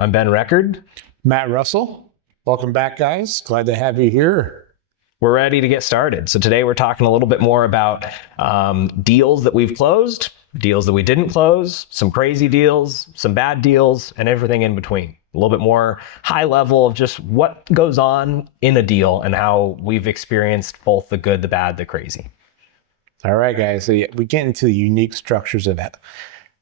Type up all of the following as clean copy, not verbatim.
I'm Ben Record. Matt Russell. Welcome back, guys. Glad to have you here. We're ready to get started. So today we're talking a little bit more about deals that we've closed, deals that we didn't close, some crazy deals, some bad deals, and everything in between. A little bit more high level of just what goes on in a deal and how we've experienced both the good, the bad, the crazy. All right, guys. So we get into the unique structures of it.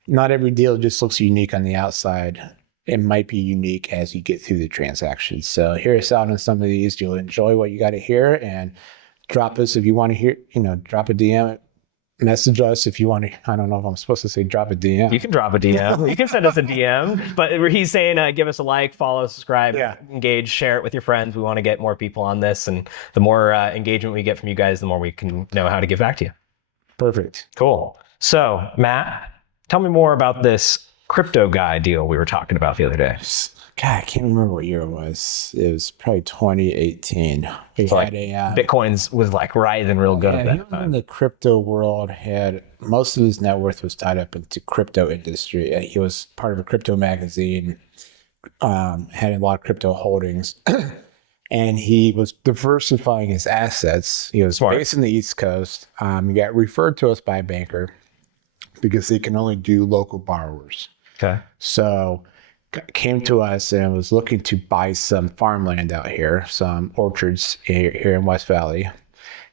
Not every deal just looks unique on the outside. It might be unique as you get through the transaction. So hear us out on some of these. You'll enjoy what you got to hear, and drop us if you want to hear, drop a DM, message us if you want to. I don't know if I'm supposed to say drop a DM. You can drop a DM. You can send us a DM, but he's saying give us a like, follow, subscribe, engage, share it with your friends. We want to get more people on this, and the more engagement we get from you guys, the more we can know how to give back to you. Perfect. Cool. So Matt, tell me more about this crypto guy deal we were talking about the other day. God, I can't remember what year it was. It was probably 2018. Bitcoin's was like rising real good at that time. In the crypto world, had most of his net worth was tied up into crypto industry. He was part of a crypto magazine, had a lot of crypto holdings, and he was diversifying his assets. He was based in the East Coast. He got referred to us by a banker because they can only do local borrowers. Okay. So came to us and was looking to buy some farmland out here, some orchards here in West Valley,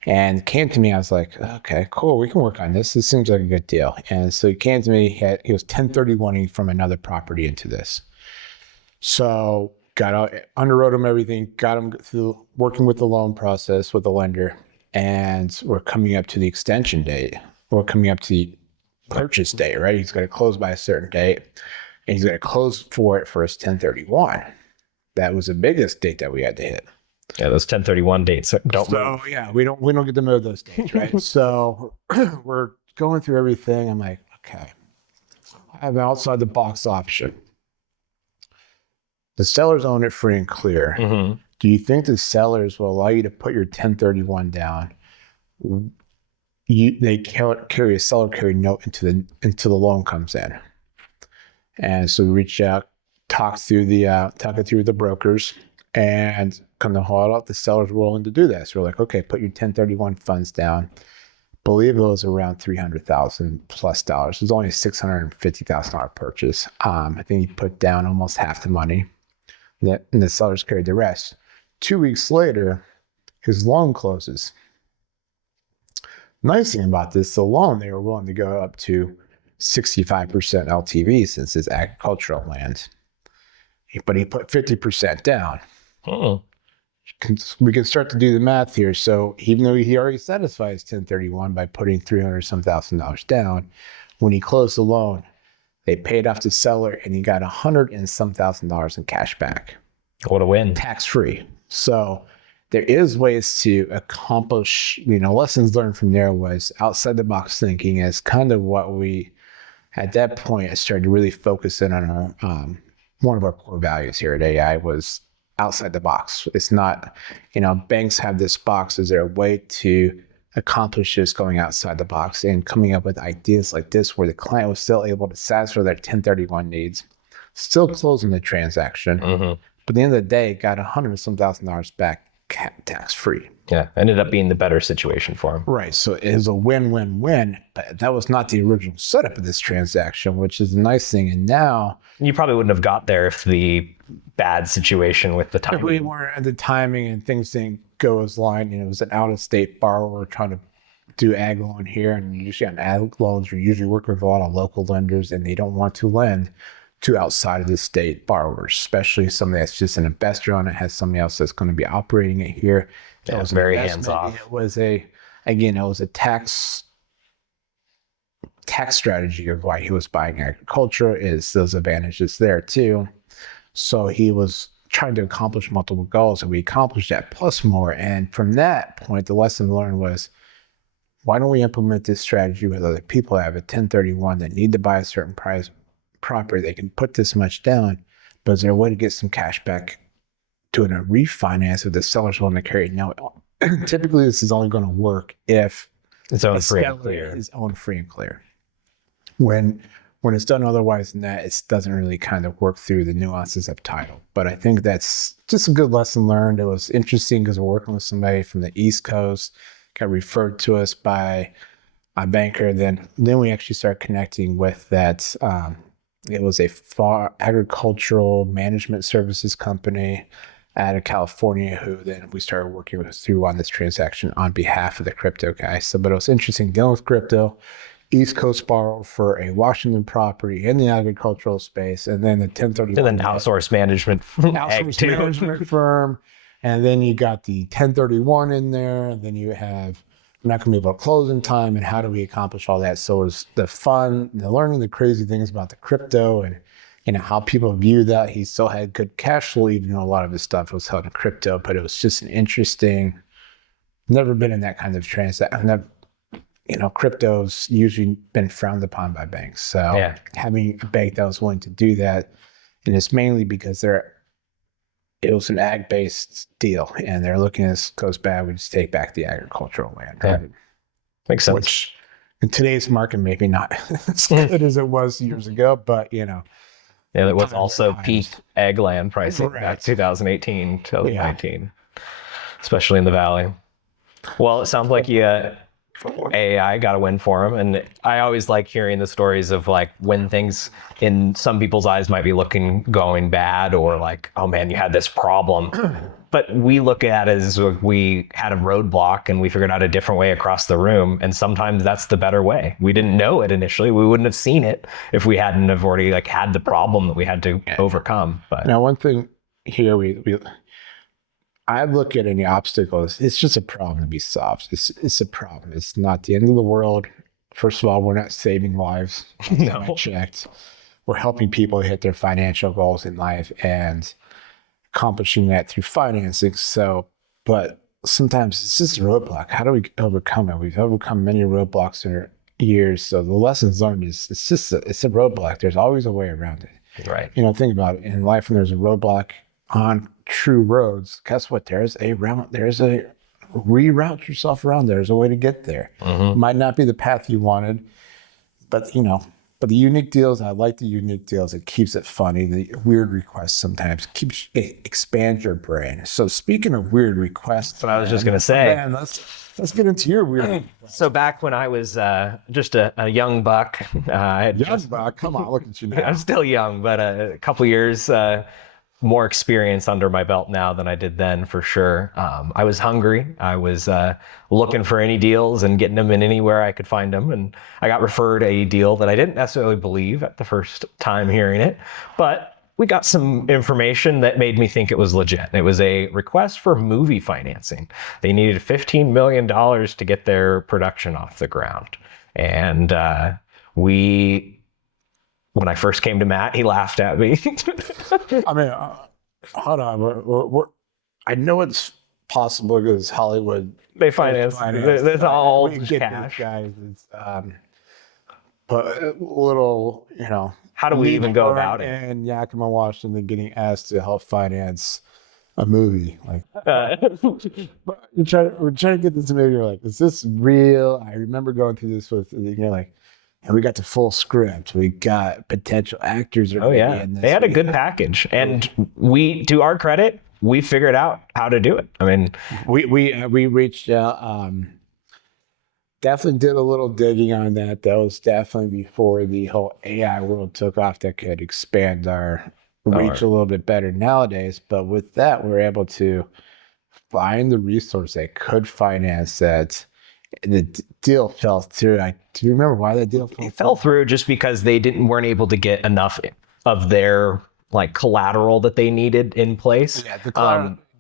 and came to me. I was like, okay, cool. We can work on this. This seems like a good deal. And so he came to me. He was 1031ing from another property into this. So underwrote him everything, got him through working with the loan process with the lender, and we're coming up to the extension date. We're coming up to the purchase date, right? He's going to close by a certain date, and he's going to close for it for his 1031. That was the biggest date that we had to hit. Yeah, those 1031 dates don't move. Yeah, we don't get to move those dates, right? So we're going through everything. I'm like, okay, I have an outside the box option. The sellers own it free and clear. Mm-hmm. Do you think the sellers will allow you to put your 1031 down? They carry a seller carry note until the loan comes in. And so we reached out, talked through the brokers, and come to haul out, the seller's willing to do that. So we're like, okay, put your 1031 funds down. Believe it was around $300,000 plus. It was only a $650,000 purchase. I think he put down almost half the money, and the sellers carried the rest. 2 weeks later, his loan closes. Nice thing about this, the loan, they were willing to go up to 65% LTV since it's agricultural land. But he put 50% down. Oh. We can start to do the math here. So even though he already satisfied his 1031 by putting $300,000 down, when he closed the loan, they paid off the seller and he got $100,000 in cash back. What a win. Tax-free. So there is ways to accomplish, lessons learned from there was outside the box thinking is kind of what we, at that point, I started to really focus in on our, one of our core values here at AI was outside the box. It's not, banks have this box. Is there a way to accomplish this going outside the box and coming up with ideas like this where the client was still able to satisfy their 1031 needs, still closing the transaction, but at the end of the day, got $100,000 back tax-free. Yeah, ended up being the better situation for him. Right, so it was a win-win-win, but that was not the original setup of this transaction, which is a nice thing. And now... You probably wouldn't have got there if the bad situation with the timing. If we weren't at the timing and things didn't go as lined, it was an out-of-state borrower trying to do ag loan here, and usually on ag loans, you're usually working with a lot of local lenders, and they don't want to lend to outside of the state borrowers, especially somebody that's just an investor on it, has somebody else that's going to be operating it here. Yeah, it was very hands-off. It was a tax strategy of why he was buying agriculture, is those advantages there too. So he was trying to accomplish multiple goals, and we accomplished that plus more. And from that point, the lesson learned was, why don't we implement this strategy with other people that have a 1031 that need to buy a certain price property? They can put this much down, but is there a way to get some cash back doing a refinance if the seller's willing to carry it? No, typically this is only going to work if it's owned free and clear. Is owned free and clear. When when it's done otherwise than that, it doesn't really kind of work through the nuances of title. But I think that's just a good lesson learned. It was interesting because we're working with somebody from the East Coast, got referred to us by a banker. Then we actually started connecting with that. It was a agricultural management services company out of California who then we started working with through on this transaction on behalf of the crypto guy. So, but it was interesting dealing with crypto. East Coast borrow for a Washington property in the agricultural space, and then the 1031. And then outsource management firm. And then you got the 1031 in there. And then you have, we're not going to be able to close in time. And how do we accomplish all that? So it was the fun, the learning the crazy things about the crypto and how people view that. He still had good cash flow, even though a lot of his stuff was held in crypto. But it was just an interesting, never been in that kind of transaction. Crypto's usually been frowned upon by banks. So having a bank that was willing to do that, and it's mainly because it was an ag-based deal, and they're looking at this goes bad, we just take back the agricultural land. Yeah. Right? Makes sense. Which in today's market, maybe not as good as it was years ago, but Yeah, it was also peak ag land pricing back 2018, 2019, especially in the Valley. Well, it sounds like AI got a win for him. And I always like hearing the stories of like when things in some people's eyes might be going bad, or like, oh man, you had this problem. But we look at it as we had a roadblock and we figured out a different way across the room. And sometimes that's the better way. We didn't know it initially. We wouldn't have seen it if we hadn't have already like had the problem that we had to overcome. But now one thing here, I look at any obstacles, it's just a problem to be solved. It's a problem. It's not the end of the world. First of all, we're not saving lives. No. I checked. We're helping people hit their financial goals in life and accomplishing that through financing. So, but sometimes it's just a roadblock. How do we overcome it? We've overcome many roadblocks in our years. So the lessons learned is it's a roadblock. There's always a way around it. Right. Think about it. In life, when there's a roadblock on true roads, guess what? There's a reroute yourself around. There's a way to get there. It might not be the path you wanted, but but the unique deals, I like the unique deals. It keeps it funny. The weird requests sometimes expands your brain. So speaking of weird requests, that's what I was just going to say. Man, let's get into your weird. So back when I was just a young buck, buck, come on, look at you now. I'm still young, but a couple years more experience under my belt now than I did then, for sure. I was hungry. I was looking for any deals and getting them in anywhere I could find them. And I got referred a deal that I didn't necessarily believe at the first time hearing it, but we got some information that made me think it was legit. It was a request for movie financing. They needed $15 million to get their production off the ground. And when I first came to Matt, he laughed at me. I mean, hold on. I know it's possible because Hollywood. They finance. There's all cash. Guys, but a little, How do we even go about it? And Yakima, Washington, getting asked to help finance a movie. Like, but we're trying to get this movie. You're like, is this real? I remember going through this with, and we got the full script. We got potential actors. Oh yeah, in this. They had a good package, and to our credit, we figured out how to do it. I mean, we reached out. Definitely did a little digging on that. That was definitely before the whole AI world took off. That could expand our reach a little bit better nowadays. But with that, we were able to find the resource that could finance that. The deal fell through. Do you remember why that deal fell through? It fell through just because they weren't able to get enough of their collateral that they needed in place. Yeah,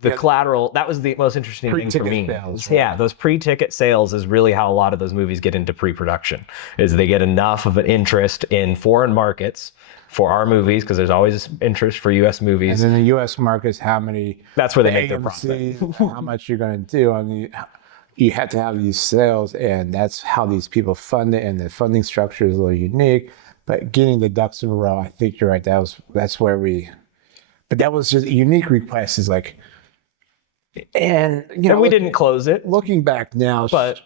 the collateral, that was the most interesting thing for me. Sales, right? Yeah, those pre-ticket sales is really how a lot of those movies get into pre-production, is they get enough of an interest in foreign markets for our movies, because there's always interest for U.S. movies. And in the U.S. markets, that's where they make their profit. How much you're going to do you have to have these sales, and that's how these people fund it, and the funding structure is a little unique. But getting the ducks in a row, I think you're right. That's where but that was just a unique request. Is like, and we didn't close it. Looking back now, but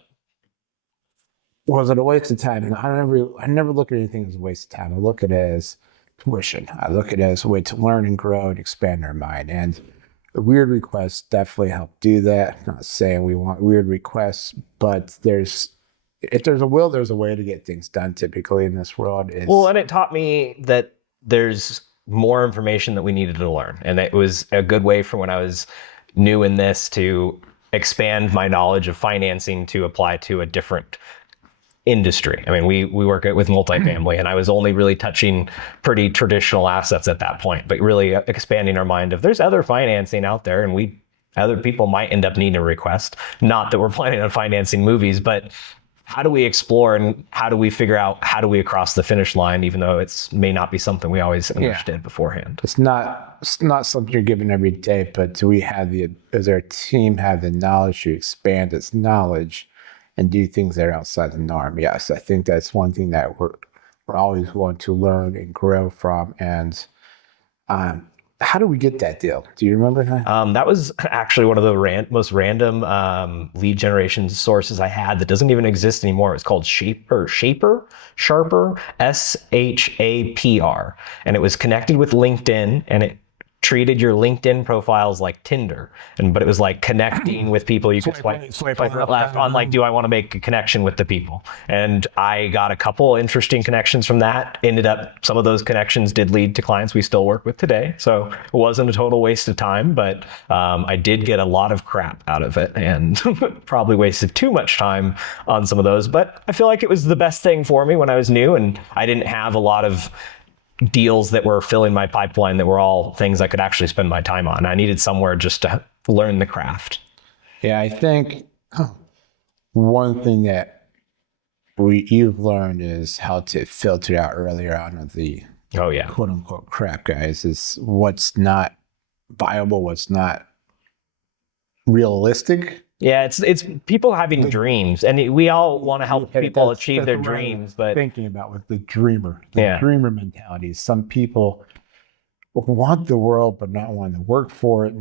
was it a waste of time? And I never look at anything as a waste of time. I look at it as tuition. I look at it as a way to learn and grow and expand our mind. And the weird requests definitely help do that. I'm not saying we want weird requests, but if there's a will, there's a way to get things done typically in this world. Well, and it taught me that there's more information that we needed to learn. And it was a good way for when I was new in this to expand my knowledge of financing to apply to a different industry. I mean, we work with multifamily, and I was only really touching pretty traditional assets at that point, but really expanding our mind of there's other financing out there, and other people might end up needing a request. Not that we're planning on financing movies, but how do we explore and how do we figure out how do we cross the finish line, even though it's may not be something we always understood beforehand. It's not something you're given every day, but do we have does our team have the knowledge to expand its knowledge and do things that are outside the norm? Yes, I think that's one thing that we're always going to learn and grow from. And how do we get that deal? Do you remember that? That was actually one of the most random lead generation sources I had that doesn't even exist anymore. It's called Sharper, SHAPR, and it was connected with LinkedIn, and it treated your LinkedIn profiles like Tinder, but it was like connecting with people. You could swipe right, left on like, do I want to make a connection with the people? And I got a couple interesting connections from that. Some of those connections did lead to clients we still work with today. So it wasn't a total waste of time, but I did get a lot of crap out of it and probably wasted too much time on some of those. But I feel like it was the best thing for me when I was new, and I didn't have a lot of deals that were filling my pipeline that were all things I could actually spend my time on. I needed somewhere just to learn the craft. Yeah, I think one thing that you've learned is how to filter out earlier on of the quote unquote crap, guys, is what's not viable, what's not realistic. Yeah, it's people having dreams, and we all want to help people achieve their dreams, but thinking about with the dreamer mentality. Some people want the world, but not wanting to work for it.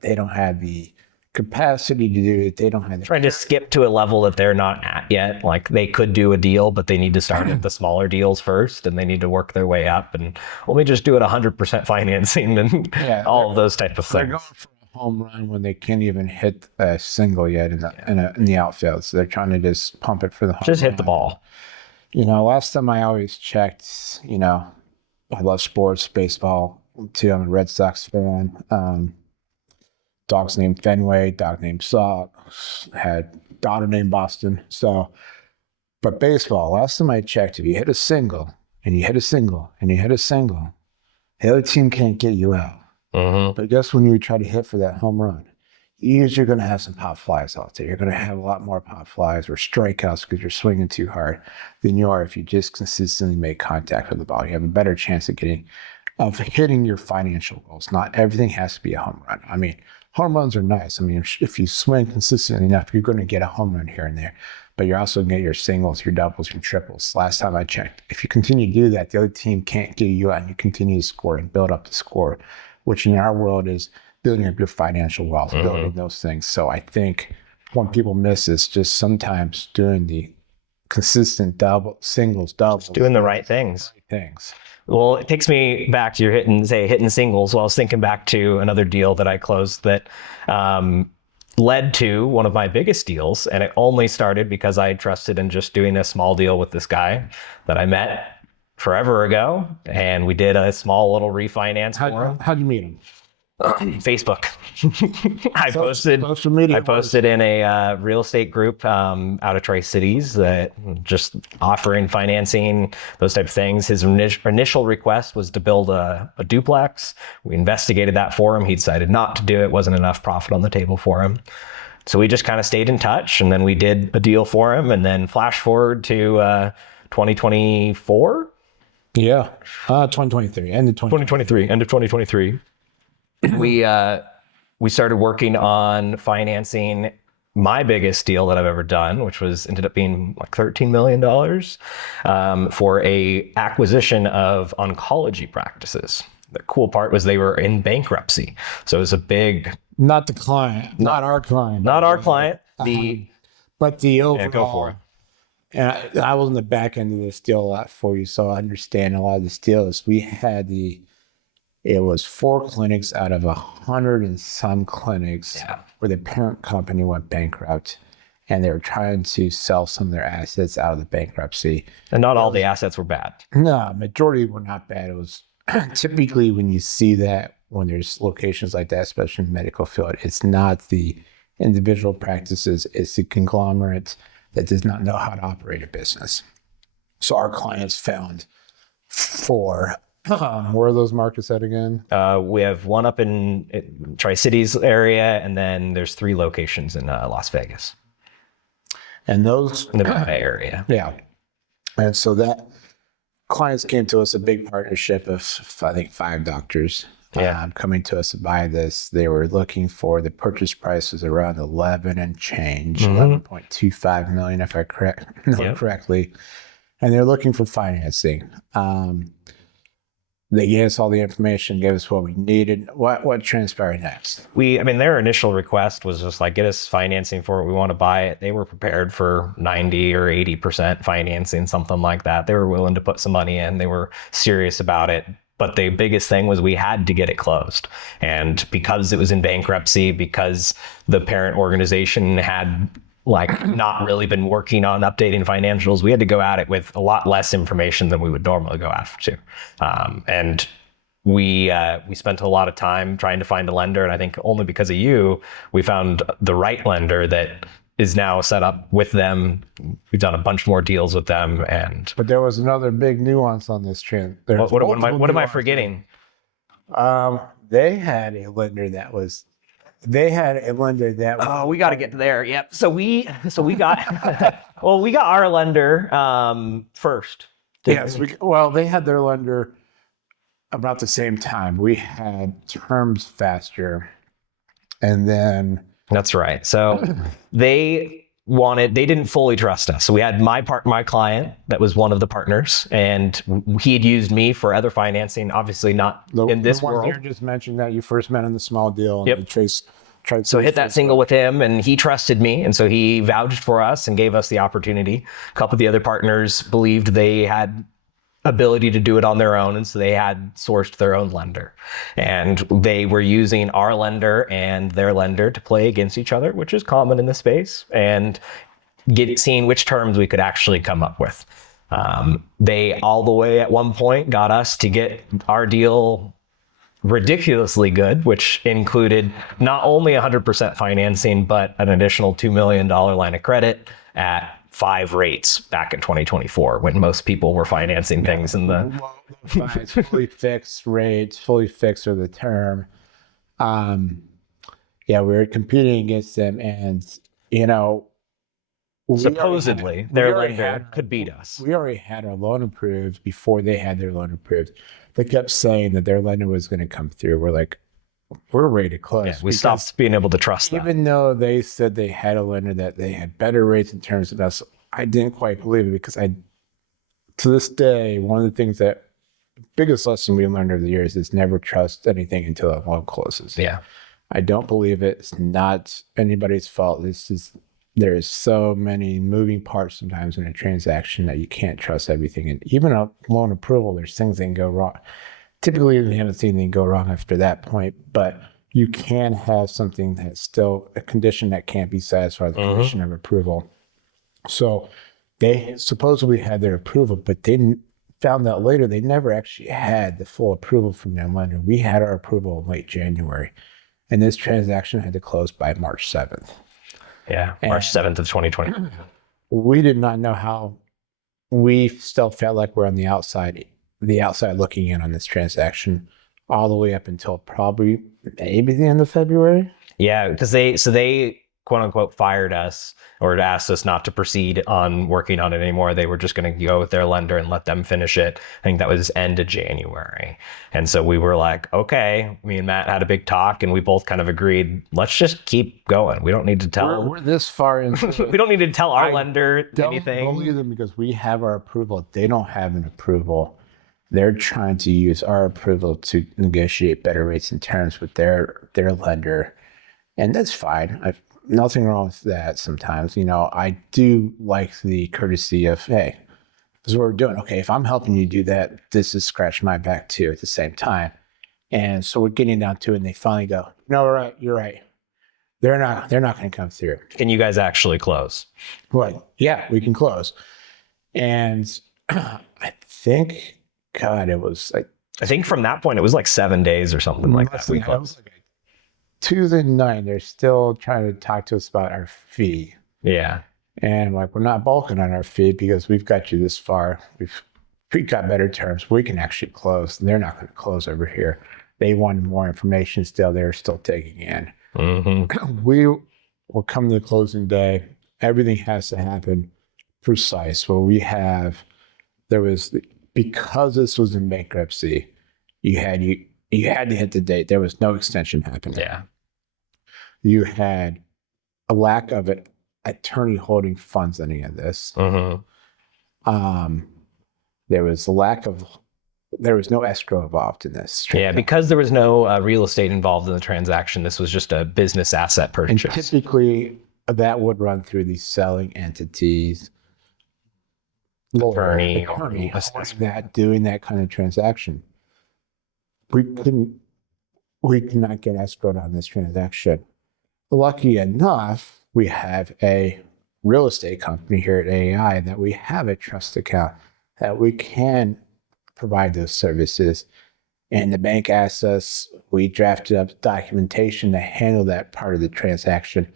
They don't have the capacity to do it. They don't have trying to skip to a level that they're not at yet. Like they could do a deal, but they need to start at the smaller deals first, and they need to work their way up. And let me just do it 100% financing and all of those type of things. They're going for home run when they can't even hit a single yet in the outfield. So they're trying to just pump it for the home just run. Hit the ball. Last time I always checked, I love sports, baseball too. I'm a Red Sox fan. Dog's named Fenway, dog named Saw, had daughter named Boston. But baseball, last time I checked, if you hit a single and you hit a single and you hit a single, the other team can't get you out. Mm-hmm. But guess when you try to hit for that home run, you're going to have some pop flies out there. You're going to have a lot more pop flies or strikeouts because you're swinging too hard than you are if you just consistently make contact with the ball. You have a better chance of hitting your financial goals. Not everything has to be a home run. I mean, home runs are nice. I mean, if you swing consistently enough, you're going to get a home run here and there. But you're also going to get your singles, your doubles, your triples. Last time I checked, if you continue to do that, the other team can't get you out, and you continue to score and build up the score, which in our world is building up your financial wealth, building those things. So I think what people miss is just sometimes doing the consistent singles, doubles. Just doing the right things. Well, it takes me back to your hitting singles. Well, I was thinking back to another deal that I closed that led to one of my biggest deals. And it only started because I trusted in just doing a small deal with this guy that I met forever ago. And we did a small little refinance for him. How'd you meet him? Facebook. I posted in a real estate group out of Tri-Cities that just offering financing, those type of things. His initial request was to build a duplex. We investigated that for him. He decided not to do it. Wasn't enough profit on the table for him. So we just kind of stayed in touch, and then we did a deal for him, and then flash forward to 2024. Yeah, 2023, end of 2023. We started working on financing my biggest deal that I've ever done, which ended up being like $13 million for a acquisition of oncology practices. The cool part was they were in bankruptcy. So it was a big... Not the client, not our client. Not our client. But the overall... Yeah, go for it. And I was in the back end of this deal a lot for you, so I understand a lot of this deal is we had it was 4 clinics out of 100 and some clinics where the parent company went bankrupt, and they were trying to sell some of their assets out of the bankruptcy. And not all the assets were bad. No, majority were not bad. It was typically when you see that, when there's locations like that, especially in the medical field, it's not the individual practices, it's the conglomerate that does not know how to operate a business. So our clients found 4. Where are those markets at again? We have one up in Tri-Cities area, and then there's 3 locations in Las Vegas. And those in the Bay Area. Yeah. And so that clients came to us, a big partnership of, I think, 5 doctors coming to us to buy this. They were looking for, the purchase price was around 11 and change, 11.25 million, if I know correctly. And they're looking for financing. They gave us all the information, gave us what we needed. What transpired next? Their initial request was just like, get us financing for it. We want to buy it. They were prepared for 90 or 80% financing, something like that. They were willing to put some money in. They were serious about it. But the biggest thing was we had to get it closed. And because it was in bankruptcy, because the parent organization had not really been working on updating financials, we had to go at it with a lot less information than we would normally go after. And we spent a lot of time trying to find a lender. And I think only because of you, we found the right lender that is now set up with them. We've done a bunch more deals with them. But there was another big nuance on this trend. What am I forgetting? They had a lender that was Oh, we got to get there. Yep. So we got we got our lender first. Yes. They had their lender about the same time. We had terms faster, and then that's right. So they didn't fully trust us. So we had my client that was one of the partners, and he had used me for other financing, obviously not in this world. You just mentioned that you first met in the small deal. And So hit that single with him, and he trusted me. And so he vouched for us and gave us the opportunity. A couple of the other partners believed they had ability to do it on their own, and so they had sourced their own lender, and they were using our lender and their lender to play against each other, which is common in the space, and seeing which terms we could actually come up with. They all the way at one point got us to get our deal ridiculously good, which included not only 100% financing, but an additional $2 million line of credit at 5 rates back in 2024, when most people were financing things in the fully fixed rates, fully fixed for the term. We were competing against them, and supposedly their lender could beat us. We already had our loan approved before they had their loan approved. They kept saying that their lender was going to come through. We're like, we're ready to close. Yeah, we stopped being able to trust them. Even though they said they had a lender that they had better rates in terms of us, I didn't quite believe it, because to this day, one of the things that biggest lesson we learned over the years is never trust anything until a loan closes. Yeah. I don't believe it. It's not anybody's fault. There is so many moving parts sometimes in a transaction that you can't trust everything. And even a loan approval, there's things that can go wrong. Typically, we haven't seen anything go wrong after that point, but you can have something that's still a condition that can't be satisfied, the condition of approval. So they supposedly had their approval, but they found out later they never actually had the full approval from their lender. We had our approval in late January, and this transaction had to close by March 7th. Yeah, March 7th of 2020. We did not know how. We still felt like we're on the outside looking in on this transaction all the way up until probably maybe the end of February. Yeah, because they quote unquote fired us, or asked us not to proceed on working on it anymore. They were just going to go with their lender and let them finish it. I think that was end of January. And so we were like, okay, me and Matt had a big talk, and we both kind of agreed, let's just keep going. We don't need to tell. We're this far into we don't need to tell our lender anything. Don't believe them, because we have our approval. They don't have an approval. They're trying to use our approval to negotiate better rates and terms with their lender. And that's fine. nothing wrong with that sometimes. I do like the courtesy of, hey, this is what we're doing. Okay, if I'm helping you do that, this is scratch my back too at the same time. And so we're getting down to it, and they finally go, no, right, you're right. They're not going to come through. Can you guys actually close? Like, yeah, we can close. And I think, God, it was like, I think from that point, it was like 7 days or something like that. We it closed. was like Tuesday night. They're still trying to talk to us about our fee. Yeah. And like, we're not bulking on our fee because we've got you this far. We've got better terms. We can actually close. They're not going to close over here. They wanted more information still. They're still taking in. Mm-hmm. We will come to the closing day. Everything has to happen precise. Well, because this was in bankruptcy, you had to hit the date. There was no extension happening. Yeah. You had a lack of an attorney holding funds any of this. Mm-hmm. There was no escrow involved in this. Yeah, because there was no real estate involved in the transaction. This was just a business asset And purchase. typically that would run through the selling entities, Attorney, holding assessment. doing that kind of transaction. We could not get escrowed on this transaction. Lucky enough, we have a real estate company here at AI that we have a trust account that we can provide those services. And the bank asked us, we drafted up documentation to handle that part of the transaction.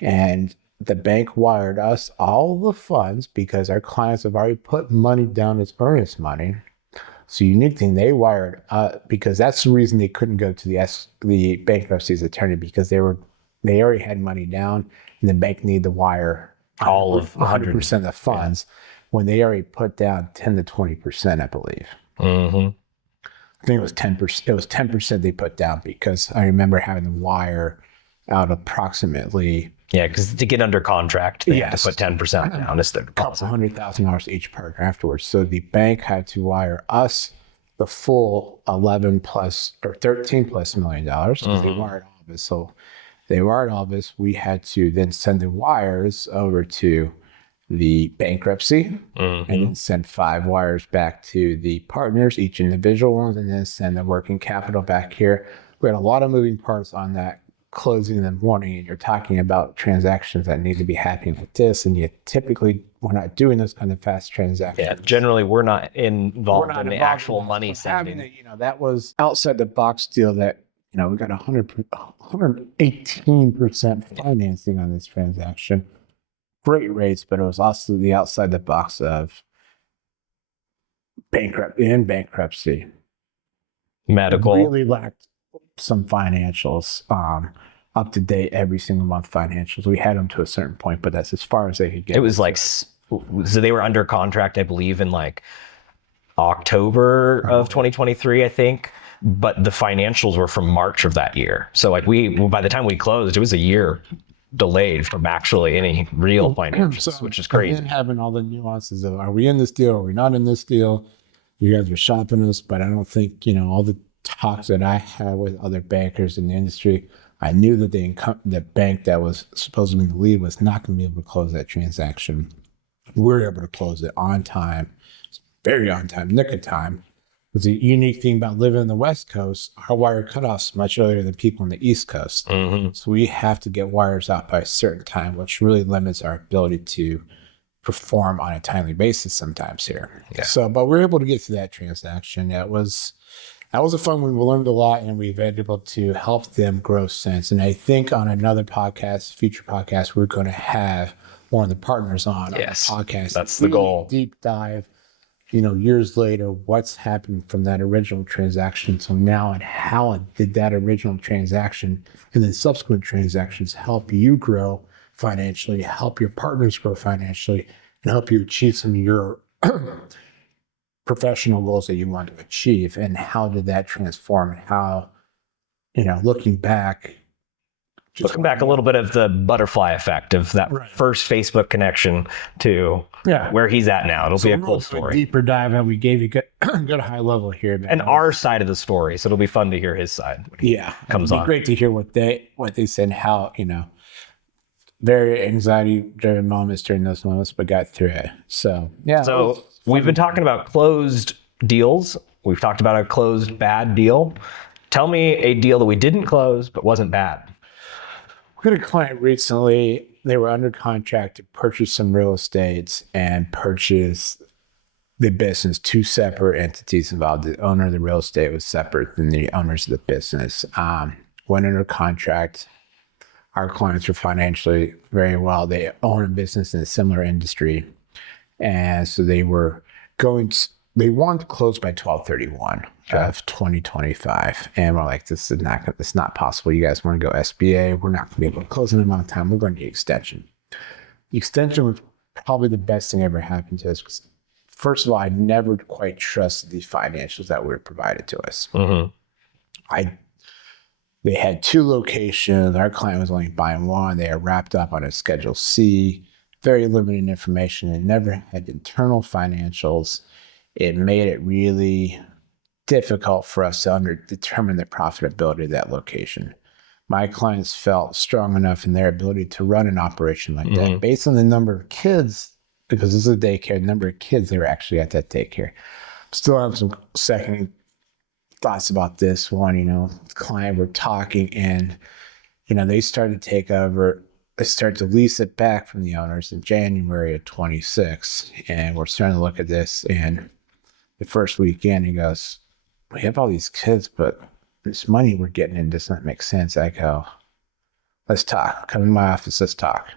And the bank wired us all the funds because our clients have already put money down as earnest money. So unique thing, they wired because that's the reason they couldn't go to the bankruptcy's attorney, because they already had money down, and the bank needed to wire All of 100% of the funds when they already put down 10 to 20%, I believe. Mm-hmm. I think it was 10%. It was 10% they put down, because I remember having to wire out approximately. Yeah, because to get under contract, they had to put 10% down. It's the couple $100,000 each partner afterwards. So the bank had to wire us the full 11 plus or 13 plus $1 million, because they wired all of us. So they wired all of us. We had to then send the wires over to the bankruptcy, and then send 5 wires back to the partners, each individual ones, and then send the working capital back here. We had a lot of moving parts on that closing in the morning, and you're talking about transactions that need to be happening like this, and we're not doing those kind of fast transactions. Yeah, generally we're not involved in the actual money sending. That was outside the box deal that, we got 118% financing on this transaction. Great rates, but it was also the outside the box of bankruptcy. Medical. It really lacked some financials, up to date every single month financials. We had them to a certain point, but that's as far as they could get. It was like, so they were under contract, I believe, in like October of 2023, I think. But the financials were from March of that year. So like by the time we closed, it was a year delayed from actually any real financials, which is crazy. And then having all the nuances of, are we in this deal? Are we not in this deal? You guys are shopping us, but I don't think, all the talks that I had with other bankers in the industry, I knew that the bank that was supposed to be the lead was not going to be able to close that transaction. We were able to close it on time, very on time, nick of time. It's a unique thing about living on the West Coast. Our wire cutoffs much earlier than people on the East Coast. So we have to get wires out by a certain time, which really limits our ability to perform on a timely basis sometimes here. Yeah. So, but we're able to get through that transaction. That was a fun one. We learned a lot, and we've been able to help them grow sense. And I think on another podcast, future podcast, we're going to have one of the partners on our podcast. That's the goal. Deep dive, years later, what's happened from that original transaction to now, and how did that original transaction and then subsequent transactions help you grow financially, help your partners grow financially, and help you achieve some of your professional goals that you want to achieve. And how did that transform, and how, looking back a little bit of the butterfly effect of that first Facebook connection to where he's at now. It'll be a cool story. Deeper dive, and we gave you good high level here. And our side of the story. So it'll be fun to hear his side. Yeah. Comes on. Great to hear what they said, and how, very anxiety-driven moments during those moments, but got through it. So yeah. So we've been talking about closed deals. We've talked about a closed bad deal. Tell me a deal that we didn't close but wasn't bad. We had a client recently. They were under contract to purchase some real estate and purchase the business, two separate entities involved. The owner of the real estate was separate than the owners of the business. Went under contract. Our clients were financially very well. They own a business in a similar industry. And so they were they wanted to close by 12/31 of 2025. And we're like, this is not possible. You guys want to go SBA? We're not going to be able to close in a amount of time. We're going to need extension. The extension was probably the best thing ever happened to us because, first of all, I never quite trusted the financials that were provided to us. They had two locations. Our client was only buying one. They are wrapped up on a Schedule C, very limited information, and never had internal financials. It made it really difficult for us to determine the profitability of that location. My clients felt strong enough in their ability to run an operation like that based on the number of kids, because this is a daycare, number of kids they were actually at that daycare. Still have some second thoughts about this one. The client, we're talking, and they started to take over. They started to lease it back from the owners in January of 26, and we're starting to look at this. And the first weekend, he goes, "We have all these kids, but this money we're getting in does not make sense." I go, "Let's talk. Come to my office. Let's talk."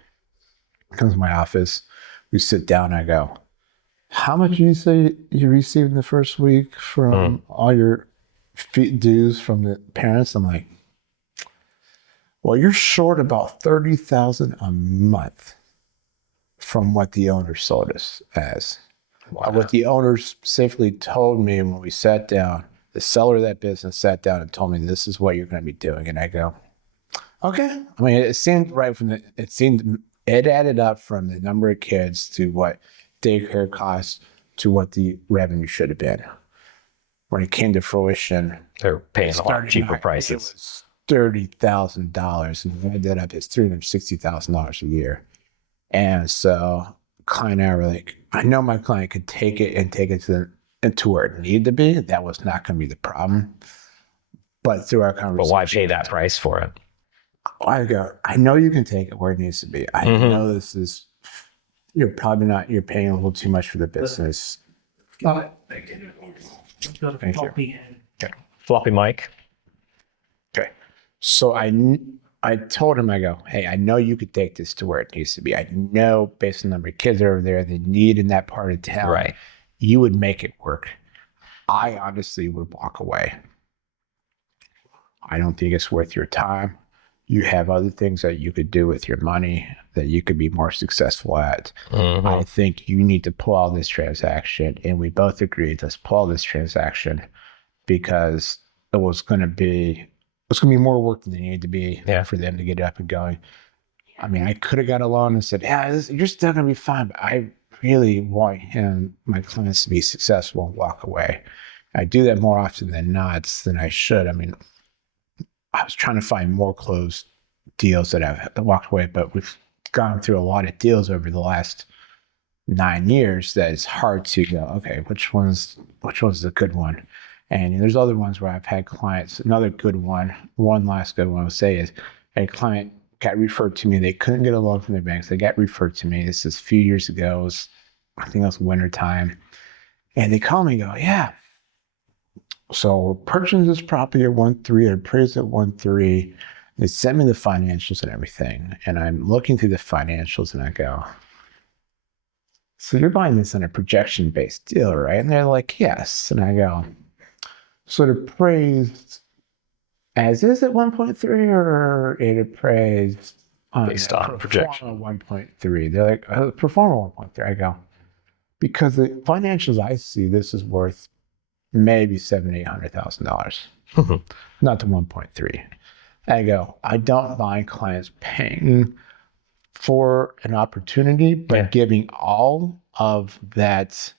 Comes to my office. We sit down. I go, "How much did you say you received in the first week from all your dues from the parents?" I'm like, "Well, you're short about $30,000 a month from what the owner sold us as." Wow. What the owners specifically told me when we sat down, the seller of that business sat down and told me, "This is what you're going to be doing." And I go, "Okay." I mean, it seemed right it added up from the number of kids to what daycare costs to what the revenue should have been. When it came to fruition, they're paying a lot cheaper prices. It was $30,000, and we ended up as $360,000 a year. And so, client and I were like, I know my client could take it to where it needed to be. That was not going to be the problem. But through our conversation, but why pay that price for it? I go, I know you can take it where it needs to be. I know this is, you're paying a little too much for the business. Floppy mic. Okay. So I told him, I go, "Hey, I know you could take this to where it needs to be. I know based on the number of kids over there, the need in that part of town, right, you would make it work." I honestly would walk away. I don't think it's worth your time. You have other things that you could do with your money that you could be more successful at. I think you need to pull out this transaction. And we both agreed, let's pull this transaction, because it was going to be more work than it needed to be for them to get up and going. I mean, I could have got a loan and said, "Yeah, you're still going to be fine." But I really want my clients to be successful and walk away. I do that more often than not than I should. I mean, I was trying to find more closed deals that I've walked away, but we've gone through a lot of deals over the last 9 years that it's hard to go, okay, which one's a good one? And there's other ones where I've had clients. Another good one, one last good one I would say is a client got referred to me. They couldn't get a loan from their banks. They got referred to me. This is a few years ago. I think it was wintertime. And they call me and go, "Yeah, so we're purchasing this property at 1.3, it appraised at 1.3. They sent me the financials and everything. And I'm looking through the financials and I go, "So you're buying this on a projection-based deal, right?" And they're like, "Yes." And I go, "So it appraised as is at 1.3 or it appraised based on projection 1.3? They're like, "Performa 1.3. I go, "Because the financials I see, this is worth maybe $700,000-800,000, not the 1.3. I go, I don't mind clients paying for an opportunity, but giving all of that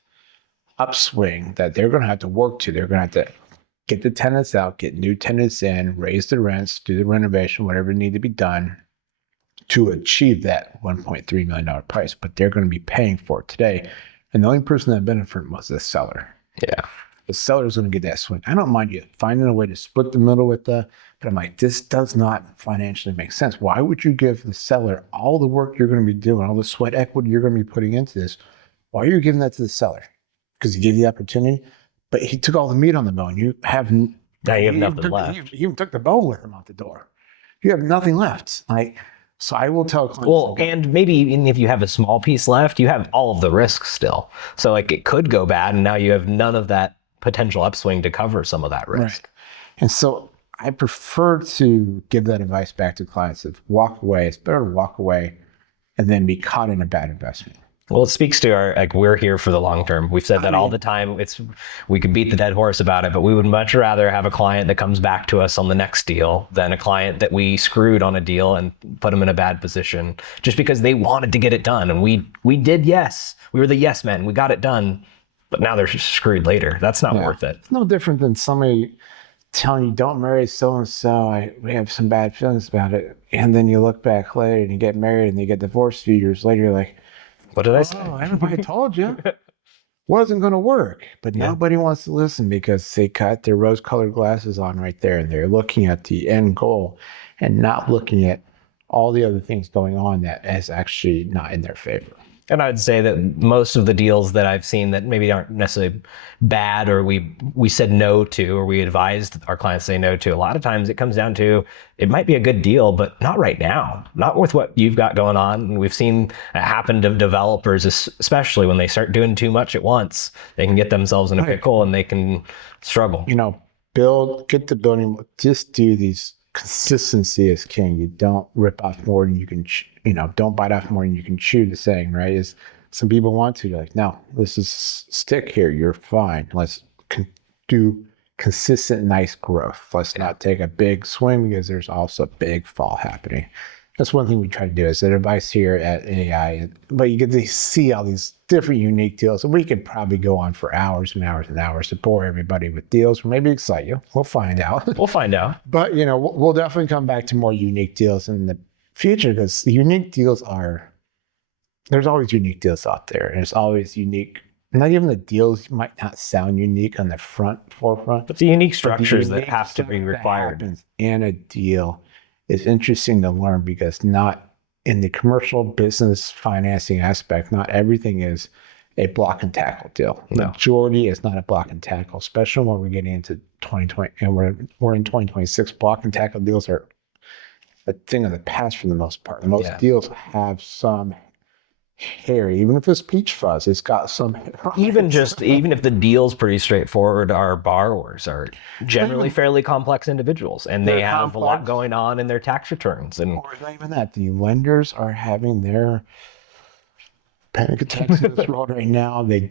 upswing that they're going to have to work to. They're going to have to get the tenants out, get new tenants in, raise the rents, do the renovation, whatever need to be done to achieve that $1.3 million price, but they're going to be paying for it today. And the only person that benefited was the seller. Yeah. The seller is going to get that swing. I don't mind you finding a way to split the middle with the, but I'm like, this does not financially make sense. Why would you give the seller all the work you're going to be doing, all the sweat equity you're going to be putting into this? Why are you giving that to the seller? Because he gave you the opportunity, but he took all the meat on the bone. You have Now you have nothing left. He even took the bone with him out the door. You have nothing left. So I will tell clients. Well, and maybe even if you have a small piece left, you have all of the risks still. So like it could go bad, and now you have none of that potential upswing to cover some of that risk. Right. And so I prefer to give that advice back to clients of walk away. It's better to walk away and then be caught in a bad investment. Well, it speaks to our, like, we're here for the long term. We've said that all the time. We can beat the dead horse about it, but we would much rather have a client that comes back to us on the next deal than a client that we screwed on a deal and put them in a bad position just because they wanted to get it done. And we did yes. We were the yes men. We got it done, but now they're screwed later. That's not worth it. It's no different than somebody telling you, don't marry so-and-so. We have some bad feelings about it. And then you look back later and you get married and you get divorced a few years later. You're like, what did I say? Everybody told you. Wasn't going to work. But nobody wants to listen because they got their rose-colored glasses on right there and they're looking at the end goal and not looking at all the other things going on that is actually not in their favor. And I'd say that most of the deals that I've seen that maybe aren't necessarily bad or we said no to or we advised our clients to say no to, a lot of times it comes down to it might be a good deal, but not right now, not with what you've got going on. And we've seen it happen to developers, especially when they start doing too much at once. They can get themselves in a pickle and they can struggle. Get the building, just do these. Consistency is king. You don't rip off more than you can, don't bite off more than you can chew, the saying, right? Is some people want to, like, no, this is stick here. You're fine. Let's do consistent, nice growth. Let's not take a big swing because there's also a big fall happening. That's one thing we try to do as an advice here at AI. But you get to see all these different unique deals. And we could probably go on for hours and hours and hours to bore everybody with deals or maybe excite you. We'll find out. We'll find out. But, we'll definitely come back to more unique deals in the future because the unique deals there's always unique deals out there. And there's always unique, not even the deals might not sound unique on the forefront. But the unique structures that have to be required in a deal is interesting to learn because not in the commercial business financing aspect, not everything is a block and tackle deal. The majority is not a block and tackle, especially when we're getting into 2020 and we're in 2026. Block and tackle deals are a thing of the past for the most part. Most deals have some hair, even if it's peach fuzz, it's got some hair. Even if the deal's pretty straightforward, our borrowers are generally fairly complex individuals and they have a lot going on in their tax returns. And or not even that, the lenders are having their panic attacks in this world right now. They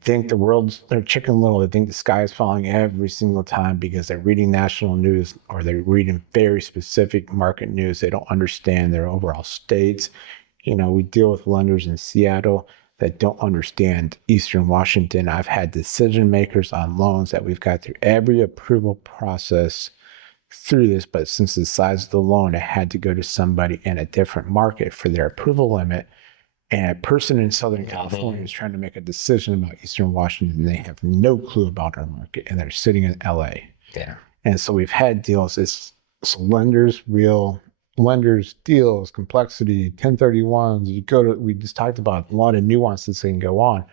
think they're chicken little. They think the sky is falling every single time because they're reading national news or they're reading very specific market news. They don't understand their overall states. We deal with lenders in Seattle that don't understand Eastern Washington. I've had decision makers on loans that we've got through every approval process through this, but since the size of the loan, it had to go to somebody in a different market for their approval limit. And a person in Southern California is trying to make a decision about Eastern Washington. They have no clue about our market and they're sitting in LA. Yeah. And so we've had deals. It's lenders, deals, complexity, 1031s. We just talked about a lot of nuances that can go on.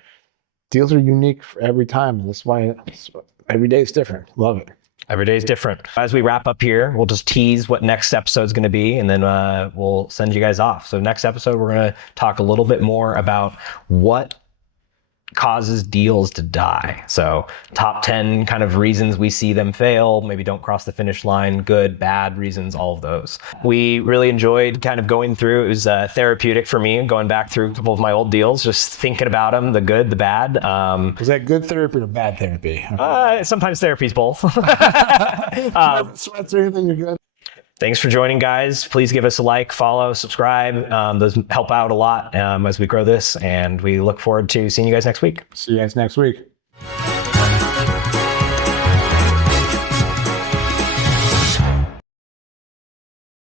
Deals are unique for every time, and that's why every day is different. Love it. Every day is different. As we wrap up here, we'll just tease what next episode is going to be, and then we'll send you guys off. So next episode, we're going to talk a little bit more about what causes deals to die. So top 10 kind of reasons we see them fail, maybe don't cross the finish line, good, bad reasons, all of those. We really enjoyed kind of going through. It was therapeutic for me, going back through a couple of my old deals, just thinking about them, the good, the bad. Was that good therapy or bad therapy? Sometimes therapy's both. Sweats or anything, you're good. Thanks for joining, guys. Please give us a like, follow, subscribe. Those help out a lot as we grow this, and we look forward to seeing you guys next week. See you guys next week.